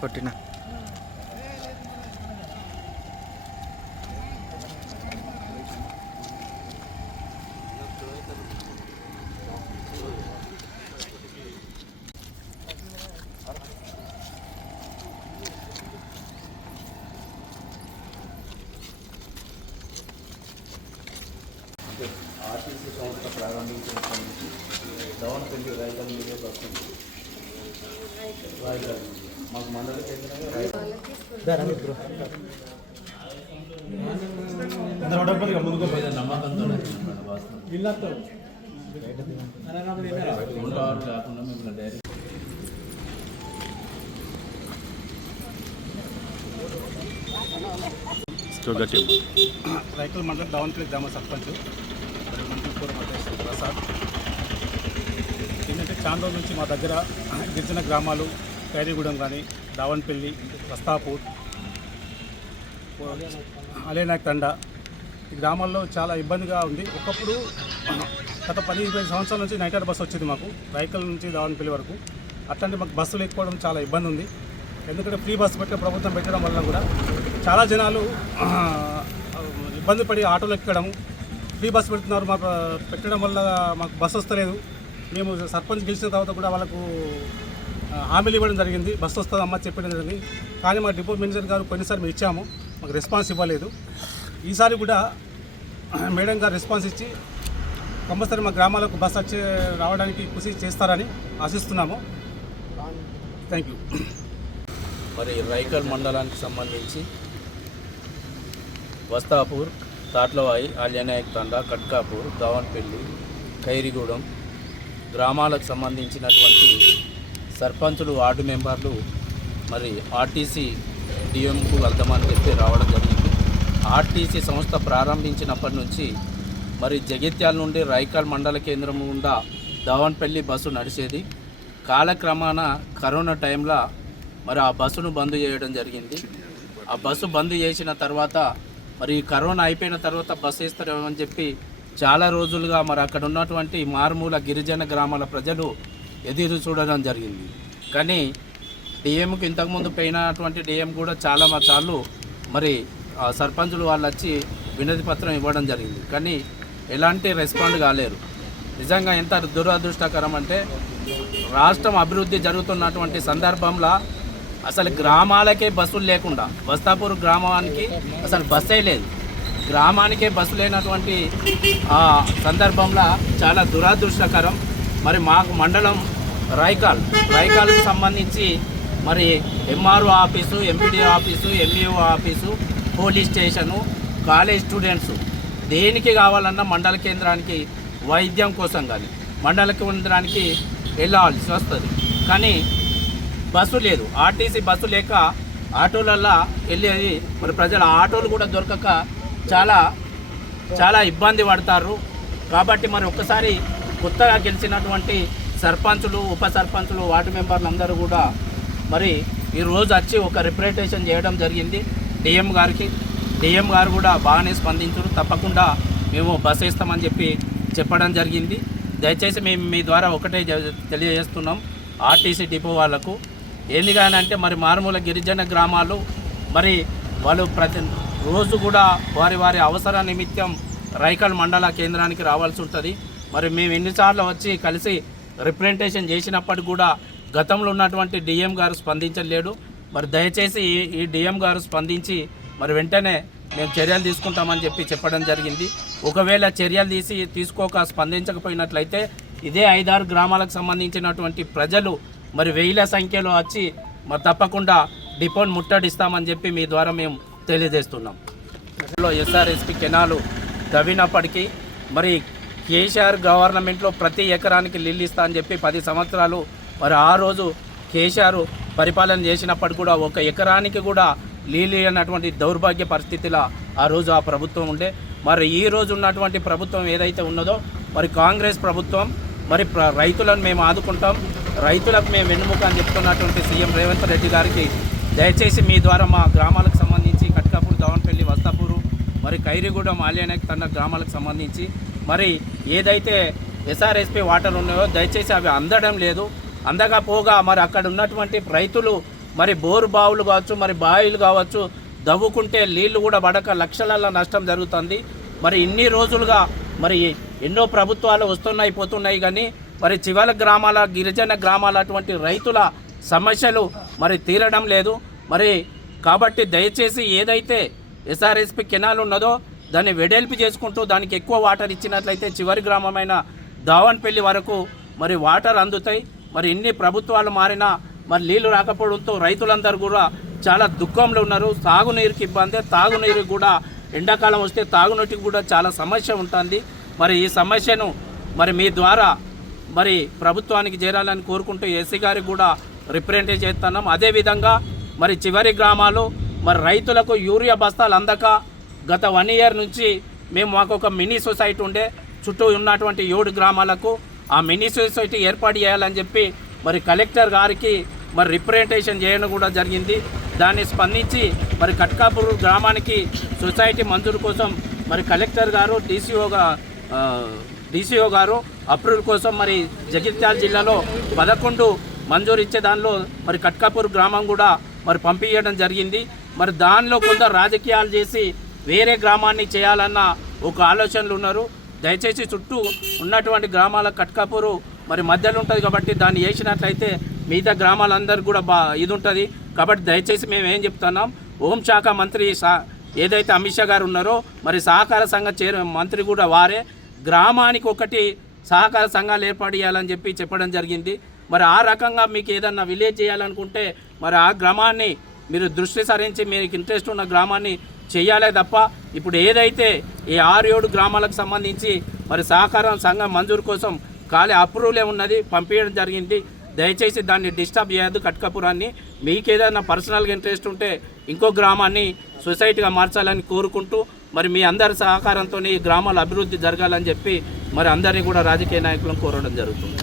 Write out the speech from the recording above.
కొట్టిన ఆర్టీసీ సంస్థ ప్రారంభించిన దవనపల్లి రైతుల మీడియా వస్తుంది మాకు మండల కేంద్రంగా నమ్మకంతో కాకుండా మిమ్మల్ని డైరెక్ట్ రైతుల మండలం దవనపల్లి గ్రామ సర్పంచ్ మంత్రిపూర్ మధేశ్వర ప్రసాద్. ఏంటంటే చాలా రోజుల నుంచి మా దగ్గర గిరిజన గ్రామాలు ఖైరీగూడెం కానీ దావన్పల్లి, వస్తాపూర్, అలేనాయక్ తండా ఈ గ్రామాల్లో చాలా ఇబ్బందిగా ఉంది. ఒకప్పుడు గత 10-20 సంవత్సరాల నుంచి నైట్ అవుట్ బస్సు వచ్చింది మాకు రైకల్ నుంచి దావన్పల్లి వరకు. అట్లాంటి మాకు బస్సులు లేకపోవడం చాలా ఇబ్బంది ఉంది. ఎందుకంటే ఫ్రీ బస్సు ప్రభుత్వం పెట్టడం వల్ల కూడా చాలా జనాలు ఇబ్బంది పడి ఆటోలు ఎక్కడం, ఫ్రీ బస్సు పెడుతున్నారు. మాకు పెట్టడం వల్ల మాకు బస్సు వస్తలేదు. మేము సర్పంచ్ గెలిచిన తర్వాత కూడా వాళ్ళకు హామీలు ఇవ్వడం జరిగింది, బస్సు వస్తుందమ్మా చెప్పడం జరిగింది. కానీ మా డిపో మేనేజర్ గారు కొన్నిసారి మేము ఇచ్చాము, మాకు రెస్పాన్స్ ఇవ్వలేదు. ఈసారి కూడా మేడం గారు రెస్పాన్స్ ఇచ్చి కంపల్సరీ మా గ్రామాలకు బస్సు వచ్చి రావడానికి కృషి చేస్తారని ఆశిస్తున్నాము. Thank you. మరి రైకల్ మండలానికి సంబంధించి వస్తాపూర్, తాట్లవాయి, అలేనాయక్ తండా, కట్కాపూర్, దావన్పల్లి, ఖైరీగూడెం గ్రామాలకు సంబంధించినటువంటి సర్పంచులు, వార్డు మెంబర్లు మరి ఆర్టీసీ డిఎంకు వెళ్దామని చెప్పి రావడం జరిగింది. ఆర్టీసీ సంస్థ ప్రారంభించినప్పటి నుంచి మరి జగిత్యాల నుండి రైకల్ మండల కేంద్రం గుండా దావన్పల్లి బస్సు నడిచేది. కాలక్రమాన కరోనా టైంలో మరి ఆ బస్సును బంద్ చేయడం జరిగింది. ఆ బస్సు బంద్ చేసిన తర్వాత మరి కరోనా అయిపోయిన తర్వాత బస్సు వేస్తారేమని చెప్పి చాలా రోజులుగా మరి అక్కడ ఉన్నటువంటి మారుమూల గిరిజన గ్రామాల ప్రజలు ఎదురు చూడడం జరిగింది. కానీ డిఎంకు ఇంతకుముందు పోయినటువంటి డిఎం కూడా చాలాసార్లు మరి సర్పంచులు వాళ్ళు వచ్చి వినతి పత్రం ఇవ్వడం జరిగింది. కానీ ఎలాంటి రెస్పాండ్ కాలేరు. నిజంగా ఎంత దురదృష్టకరం అంటే రాష్ట్రం అభివృద్ధి జరుగుతున్నటువంటి సందర్భంలో అసలు గ్రామాలకే బస్సులు లేకుండా, వస్తాపూర్ గ్రామానికి అసలు బస్సే లేదు, గ్రామానికే బస్సు లేనటువంటి సందర్భంలో చాలా దురదృష్టకరం. మరి మాకు మండలం రైకాల్కి సంబంధించి మరి MRO office, MPD office, MEO office, police station, college students దేనికి కావాలన్నా మండల కేంద్రానికి వైద్యం కోసం కానీ మండల కేంద్రానికి వెళ్ళాల్సి వస్తుంది. కానీ బస్సు లేదు, ఆర్టీసీ బస్సు లేక ఆటోలల్లో వెళ్ళేది. మరి ప్రజల ఆటోలు కూడా దొరకక చాలా చాలా ఇబ్బంది పడతారు. కాబట్టి మరి ఒక్కసారి కొత్తగా గెలిచినటువంటి సర్పంచులు, ఉప సర్పంచులు, వార్డు మెంబర్లు అందరూ కూడా మరి ఈరోజు వచ్చి ఒక రిప్రజెంటేషన్ చేయడం జరిగింది డిఎం గారికి. డిఎం గారు కూడా బాగానే స్పందించారు. తప్పకుండా మేము బస్ వేస్తామని చెప్పి చెప్పడం జరిగింది. దయచేసి మేము మీ ద్వారా ఒకటే తెలియజేస్తున్నాం ఆర్టీసీ డిపో వాళ్ళకు. ఎందుకనంటే మరి మారుమూల గిరిజన గ్రామాలు మరి వాళ్ళు ప్రతి రోజు కూడా వారి వారి అవసర నిమిత్తం రైకల్ మండల కేంద్రానికి రావాల్సి ఉంటుంది. మరి మేము ఎన్నిసార్లు వచ్చి కలిసి రిప్రజెంటేషన్ చేసినప్పటికి కూడా గతంలో ఉన్నటువంటి డిఎం గారు స్పందించలేడు. మరి దయచేసి ఈ డిఎం గారు స్పందించి మరి వెంటనే మేము చర్యలు తీసుకుంటామని చెప్పి చెప్పడం జరిగింది. ఒకవేళ చర్యలు స్పందించకపోయినట్లయితే ఇదే 5-6 గ్రామాలకు సంబంధించినటువంటి ప్రజలు మరి వేల సంఖ్యలో వచ్చి మరి తప్పకుండా డిపోను ముట్టడిస్తామని చెప్పి మీ ద్వారా మేము తెలియజేస్తున్నాం. ఎస్ఆర్ఎస్పి కెనాలు తవ్వినప్పటికీ మరి కేసీఆర్ గవర్నమెంట్లో ప్రతి ఎకరానికి నీళ్ళు ఇస్తా అని చెప్పి 10 సంవత్సరాలు మరి ఆ రోజు కేసీఆర్ పరిపాలన చేసినప్పటికి కూడా ఒక ఎకరానికి కూడా నీళ్ళు అన్నటువంటి దౌర్భాగ్య పరిస్థితిలో ఆ రోజు ఆ ప్రభుత్వం ఉండే. మరి ఈ రోజు ఉన్నటువంటి ప్రభుత్వం ఏదైతే ఉన్నదో మరి కాంగ్రెస్ ప్రభుత్వం మరి రైతులను మేము ఆదుకుంటాం, రైతులకు మేము వెన్నుముక అని చెప్తున్నటువంటి సీఎం రేవంత్ రెడ్డి గారికి దయచేసి మీ ద్వారా మా గ్రామాలకు సంబంధించి కట్కాపూర్, దావన్పల్లి, వస్తాపూరు, మరి ఖైరీగూడెం, అలేనాయక్ తండా గ్రామాలకు సంబంధించి మరి ఏదైతే ఎస్ఆర్ఎస్పి వాటర్ ఉన్నాయో దయచేసి అవి అందడం లేదు. అందకపోగా మరి అక్కడ ఉన్నటువంటి రైతులు మరి బోరు బావులు కావచ్చు, మరి బావిలు కావచ్చు, దవ్వుకుంటే నీళ్లు కూడా పడక లక్షల నష్టం జరుగుతుంది. మరి ఇన్ని రోజులుగా మరి ఎన్నో ప్రభుత్వాలు వస్తున్నాయి పోతున్నాయి, కానీ మరి చివరి గ్రామాల గిరిజన గ్రామాల అటువంటి రైతుల సమస్యలు మరి తీరడం లేదు. మరి కాబట్టి దయచేసి ఏదైతే ఎస్ఆర్ఎస్పి కెనాల్ ఉన్నదో దాన్ని వెడల్పు చేసుకుంటూ దానికి ఎక్కువ వాటర్ ఇచ్చినట్లయితే చివరి గ్రామమైన దావన్పల్లి వరకు మరి వాటర్ అందుతాయి. మరి ఇన్ని ప్రభుత్వాలు మారినా మరి నీళ్లు రాకపోవడంతో రైతులందరూ కూడా చాలా దుఃఖంలో ఉన్నారు. తాగునీరుకి ఇబ్బంది, తాగునీరు కూడా ఎండాకాలం వస్తే తాగునీటికి కూడా చాలా సమస్య ఉంటుంది. మరి ఈ సమస్యను మరి మీ ద్వారా మరి ప్రభుత్వానికి చేరాలని కోరుకుంటూ ఎస్సీ గారికి కూడా రిప్రజెంట్ చేస్తున్నాం. అదేవిధంగా మరి చివరి గ్రామాలు మరి రైతులకు యూరియా బస్తాలు అందక గత 1 year నుంచి మాకు ఒక మినీ సొసైటీ ఉండే, చుట్టూ ఉన్నటువంటి 7 గ్రామాలకు ఆ మినీ సొసైటీ ఏర్పాటు చేయాలని చెప్పి మరి కలెక్టర్ గారికి మరి రిప్రజెంటేషన్ చేయడం కూడా జరిగింది. దాన్ని స్పందించి మరి కట్కాపూర్ గ్రామానికి సొసైటీ మంజూరు కోసం మరి కలెక్టర్ గారు డీసీఓ గారు అప్రూవల్ కోసం మరి జగిత్యాల జిల్లాలో 11 మంజూరు ఇచ్చే దానిలో మరి కట్కాపూర్ గ్రామం కూడా మరి పంపించడం జరిగింది. మరి దానిలో కొందరు రాజకీయాలు చేసి వేరే గ్రామాన్ని చేయాలన్న ఒక ఆలోచనలు ఉన్నారు. దయచేసి చుట్టూ ఉన్నటువంటి గ్రామాల కట్కాపూరు మరి మధ్యలో ఉంటుంది కాబట్టి దాన్ని వేసినట్లయితే మిగతా గ్రామాలందరూ కూడా ఇది ఉంటుంది. కాబట్టి దయచేసి మేము ఏం చెప్తున్నాం, హోంశాఖ మంత్రి ఏదైతే అమిత్ షా గారు ఉన్నారో మరి సహకార సంఘ మంత్రి కూడా వారే గ్రామానికి ఒకటి సహకార సంఘాలు ఏర్పాటు చేయాలని చెప్పి చెప్పడం జరిగింది. మరి ఆ రకంగా మీకు ఏదన్నా విలేజ్ చేయాలనుకుంటే మరి ఆ గ్రామాన్ని మీరు దృష్టి సారించి మీకు ఇంట్రెస్ట్ ఉన్న గ్రామాన్ని చేయాలే తప్ప ఇప్పుడు ఏదైతే ఈ 6-7 గ్రామాలకు సంబంధించి మరి సహకారం సంఘం మంజూరు కోసం ఖాళీ అప్రూవలే ఉన్నది, పంపించడం జరిగింది. దయచేసి దాన్ని డిస్టర్బ్ చేయొద్దు. కట్కాపురాన్ని మీకు ఏదైనా పర్సనల్గా ఇంట్రెస్ట్ ఉంటే ఇంకో గ్రామాన్ని సొసైటీగా మార్చాలని కోరుకుంటూ మరి మీ అందరి సహకారంతో ఈ గ్రామాల అభివృద్ధి జరగాలని చెప్పి మరి అందరినీ కూడా రాజకీయ నాయకులను కోరడం జరుగుతుంది.